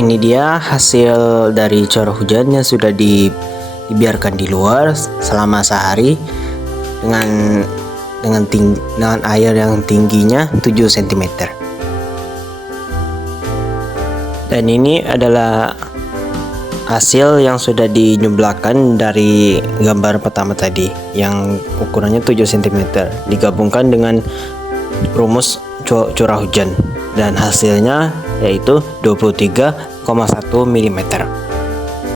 Ini dia hasil dari curah hujan yang sudah dibiarkan di luar selama sehari dengan air yang tingginya 7 cm. Dan ini adalah hasil yang sudah dinyublahkan dari gambar pertama tadi yang ukurannya 7 cm digabungkan dengan rumus curah hujan, dan hasilnya yaitu 23,1 mm.